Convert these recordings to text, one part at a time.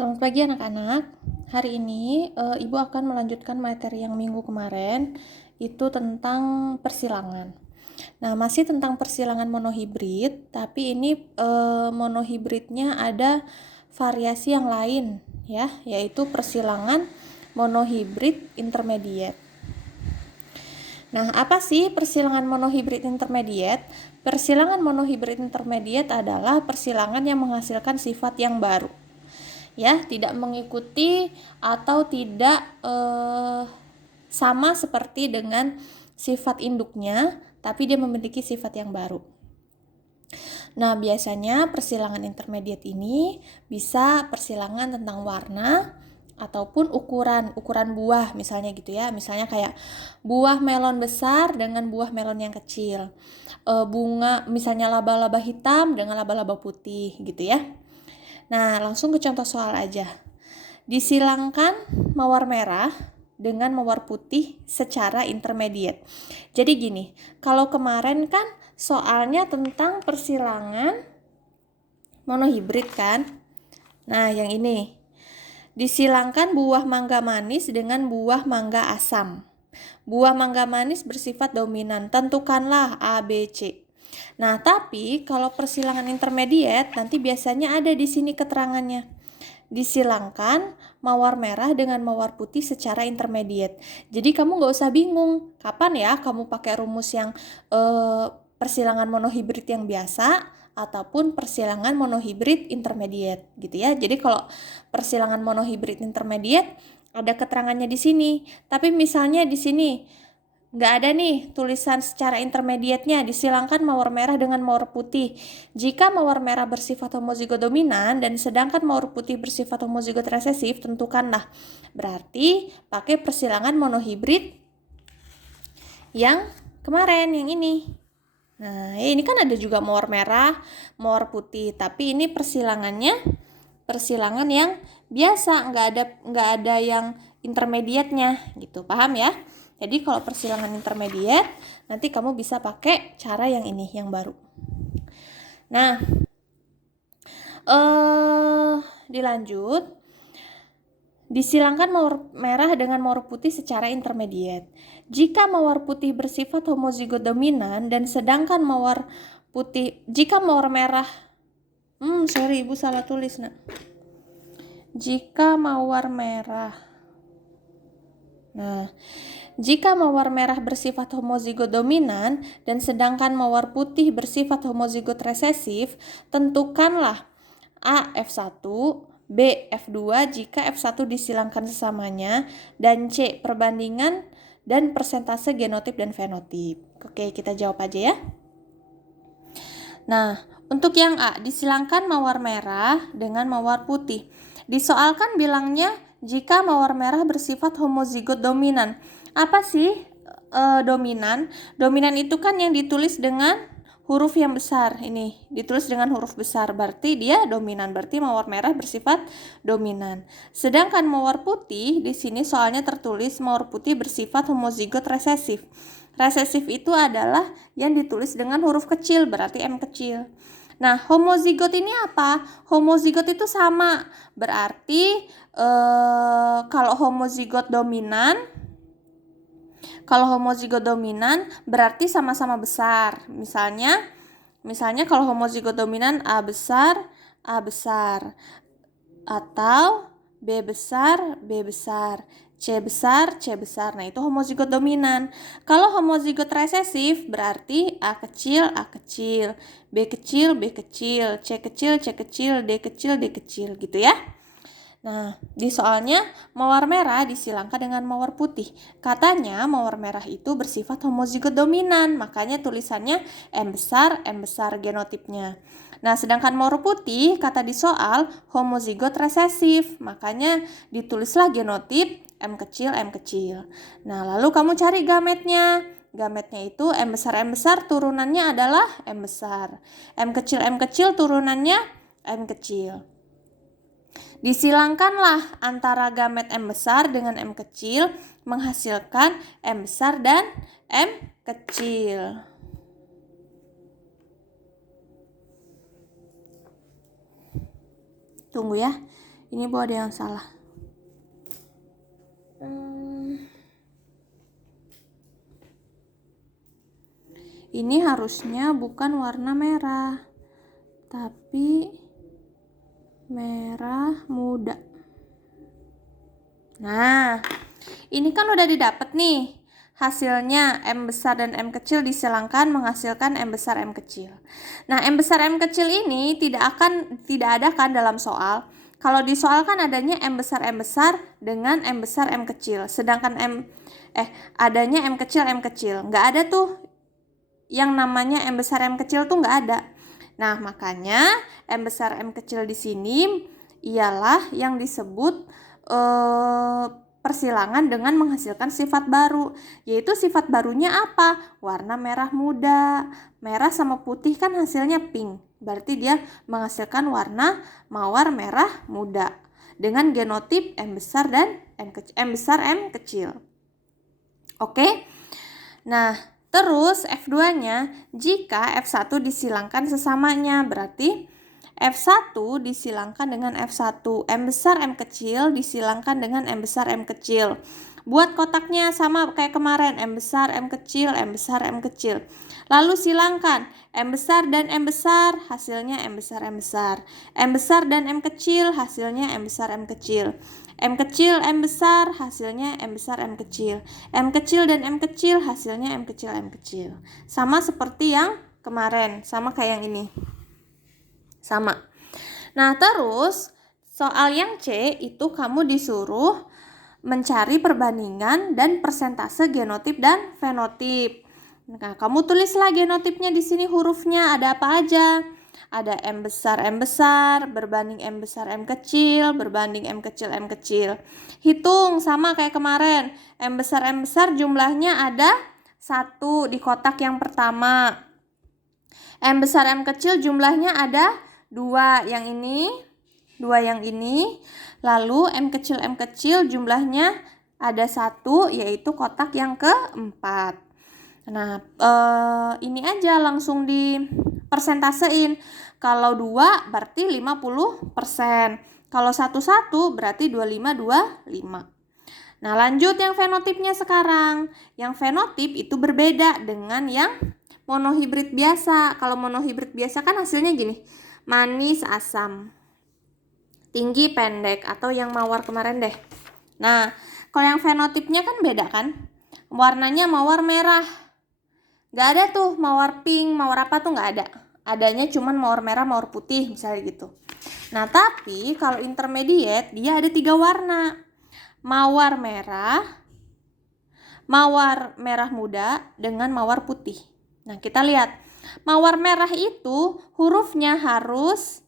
Selamat pagi anak-anak. Hari ini Ibu akan melanjutkan materi yang minggu kemarin, itu tentang persilangan. Nah, masih tentang persilangan monohibrid, tapi ini monohibridnya ada variasi yang lain ya, yaitu persilangan monohibrid intermediate. Nah, apa sih persilangan monohibrid intermediate? Persilangan monohibrid intermediate adalah persilangan yang menghasilkan sifat yang baru. Ya, tidak mengikuti atau tidak sama seperti dengan sifat induknya, tapi dia memiliki sifat yang baru. Nah, biasanya persilangan intermediate ini bisa persilangan tentang warna ataupun ukuran buah misalnya gitu ya. Misalnya kayak buah melon besar dengan buah melon yang kecil. Bunga misalnya laba-laba hitam dengan laba-laba putih gitu ya. Nah, langsung ke contoh soal aja. Disilangkan mawar merah dengan mawar putih secara intermediate. Jadi gini, kalau kemarin kan soalnya tentang persilangan monohibrid kan? Nah, yang ini. Disilangkan buah mangga manis dengan buah mangga asam. Buah mangga manis bersifat dominan. Tentukanlah A, B, C. Nah, tapi kalau persilangan intermediate nanti biasanya ada di sini keterangannya. Disilangkan mawar merah dengan mawar putih secara intermediate. Jadi kamu nggak usah bingung kapan ya kamu pakai rumus yang persilangan monohibrid yang biasa ataupun persilangan monohibrid intermediate gitu ya. Jadi kalau persilangan monohibrid intermediate ada keterangannya di sini. Tapi misalnya di sini nggak ada nih tulisan secara intermediate-nya. Disilangkan mawar merah dengan mawar putih. Jika mawar merah bersifat homozigot dominan dan sedangkan mawar putih bersifat homozigot resesif, tentukanlah. Berarti pakai persilangan monohibrid yang kemarin, yang ini. Nah, ini kan ada juga mawar merah, mawar putih, tapi ini persilangannya persilangan yang biasa, nggak ada yang intermediate-nya gitu, paham ya? Jadi kalau persilangan intermediate nanti kamu bisa pakai cara yang ini, yang baru. Nah, dilanjut. Disilangkan mawar merah dengan mawar putih secara intermediate. Jika mawar putih bersifat homozigot dominan dan sedangkan mawar putih, jika mawar merah, sorry ibu salah tulis nak. Jika mawar merah, nah, jika mawar merah bersifat homozigot dominan dan sedangkan mawar putih bersifat homozigot resesif, tentukanlah A F1, B F2 jika F1 disilangkan sesamanya, dan C perbandingan dan persentase genotip dan fenotip. Oke, kita jawab aja ya. Nah, untuk yang A, disilangkan mawar merah dengan mawar putih. Disoalkan bilangnya jika mawar merah bersifat homozigot dominan. Apa sih dominan? Dominan itu kan yang ditulis dengan huruf yang besar. Ini ditulis dengan huruf besar, berarti dia dominan, berarti mawar merah bersifat dominan. Sedangkan mawar putih di sini soalnya tertulis mawar putih bersifat homozigot resesif. Resesif itu adalah yang ditulis dengan huruf kecil, berarti M kecil. Nah, homozigot ini apa? Homozigot itu sama, berarti kalau homozigot dominan berarti sama-sama besar. Misalnya kalau homozigot dominan A besar, atau B besar, C besar. Nah, itu homozigot dominan. Kalau homozigot resesif berarti A kecil, B kecil, C kecil, D kecil gitu ya. Nah, di soalnya mawar merah disilangkan dengan mawar putih. Katanya mawar merah itu bersifat homozigot dominan, makanya tulisannya M besar genotipnya. Nah, sedangkan mawar putih kata di soal homozigot resesif, makanya ditulislah genotip M kecil. Nah, lalu kamu cari gametnya. Gametnya itu M besar turunannya adalah M besar. M kecil turunannya M kecil. Disilangkanlah antara gamet M besar dengan M kecil menghasilkan M besar dan M kecil. Tunggu ya. Ini ada yang salah. Ini harusnya bukan warna merah, tapi merah muda. Nah, ini kan udah didapat nih. Hasilnya M besar dan M kecil disilangkan menghasilkan M besar M kecil. Nah, M besar M kecil ini tidak ada kan dalam soal. Kalau di soal kan adanya M besar dengan M besar M kecil. Sedangkan adanya M kecil. Nggak ada tuh yang namanya M besar M kecil tuh nggak ada. Nah, makanya M besar M kecil di sini ialah yang disebut persilangan dengan menghasilkan sifat baru, yaitu sifat barunya apa? Warna merah muda. Merah sama putih kan hasilnya pink, berarti dia menghasilkan warna mawar merah muda dengan genotip M besar dan M besar M kecil. Oke. Nah, terus F2-nya, jika F1 disilangkan sesamanya, berarti F1 disilangkan dengan F1, M besar M kecil disilangkan dengan M besar M kecil. Buat kotaknya sama kayak kemarin, M besar M kecil, M besar M kecil. Lalu silangkan M besar dan M besar, hasilnya M besar M besar. M besar dan M kecil, hasilnya M besar M kecil. M kecil M besar, hasilnya M besar M kecil. M kecil dan M kecil, hasilnya M kecil M kecil. Sama seperti yang kemarin, sama kayak yang ini. Sama. Nah, terus soal yang C itu kamu disuruh mencari perbandingan dan persentase genotip dan fenotip. Nah, kamu tulislah genotipnya di sini, hurufnya ada apa aja? Ada M besar berbanding M besar M kecil berbanding M kecil. Hitung sama kayak kemarin. M besar jumlahnya ada 1 di kotak yang pertama. M besar M kecil jumlahnya ada 2 yang ini. Lalu M kecil jumlahnya ada 1, yaitu kotak yang keempat. Nah, ini aja langsung di persentasein. Kalau 2 berarti 50%. Kalau 1 berarti 25. Nah, lanjut yang fenotipnya sekarang. Yang fenotip itu berbeda dengan yang monohibrid biasa. Kalau monohibrid biasa kan hasilnya gini, manis, asam, tinggi, pendek, atau yang mawar kemarin deh. Nah, kalau yang fenotipnya kan beda kan, warnanya mawar merah. Gak ada tuh mawar pink, mawar apa tuh gak ada. Adanya cuman mawar merah, mawar putih misalnya gitu. Nah, tapi kalau intermediate dia ada 3 warna. Mawar merah muda dengan mawar putih. Nah, kita lihat. Mawar merah itu hurufnya harus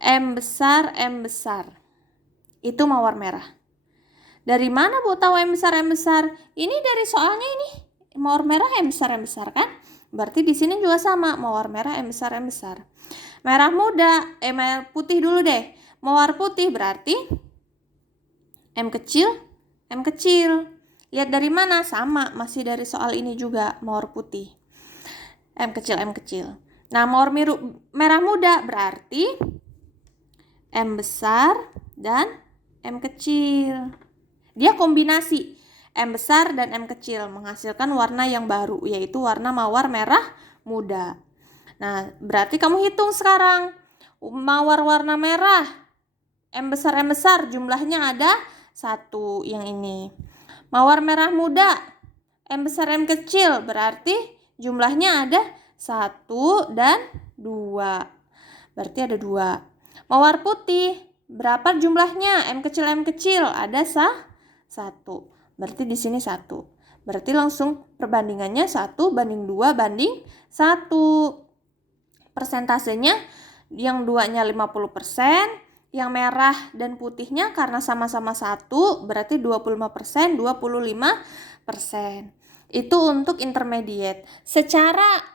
M besar. Itu mawar merah. Dari mana Bu tahu M besar? Ini dari soalnya ini. Mawar merah M besar kan? Berarti di sini juga sama, mawar merah M besar. Merah muda, merah putih dulu deh. Mawar putih berarti M kecil. Lihat dari mana? Sama, masih dari soal ini juga, mawar putih. M kecil. Nah, mawar merah muda berarti M besar dan M kecil. Dia kombinasi M besar dan M kecil menghasilkan warna yang baru, yaitu warna mawar merah muda. Nah, berarti kamu hitung sekarang. Mawar warna merah M besar jumlahnya ada 1 yang ini. Mawar merah muda M besar M kecil berarti jumlahnya ada 1 dan 2. Berarti ada 2. Mawar putih berapa jumlahnya? M kecil ada 1. Berarti di sini 1. Berarti langsung perbandingannya 1 banding 2 banding 1. Persentasenya yang 2-nya 50%, yang merah dan putihnya karena sama-sama 1 berarti 25%. Itu untuk intermediate. Secara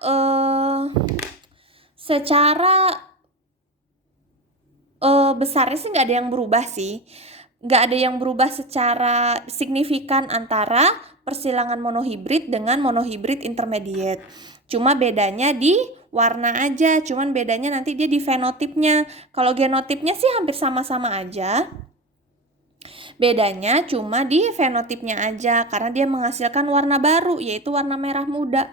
besarnya sih nggak ada yang berubah sih. Nggak ada yang berubah secara signifikan antara persilangan monohibrid dengan monohibrid intermediate. Cuma bedanya di warna aja, cuman bedanya nanti dia di fenotipnya. Kalau genotipnya sih hampir sama-sama aja. Bedanya cuma di fenotipnya aja, karena dia menghasilkan warna baru, yaitu warna merah muda.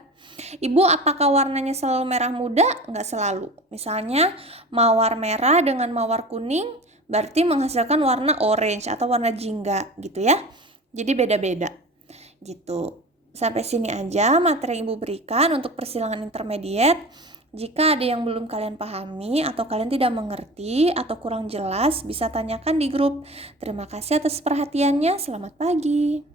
Ibu, apakah warnanya selalu merah muda? Nggak selalu. Misalnya mawar merah dengan mawar kuning berarti menghasilkan warna orange atau warna jingga gitu ya. Jadi beda-beda gitu. Sampai sini aja materi yang Ibu berikan untuk persilangan intermediate. Jika ada yang belum kalian pahami atau kalian tidak mengerti atau kurang jelas, bisa tanyakan di grup. Terima kasih atas perhatiannya. Selamat pagi.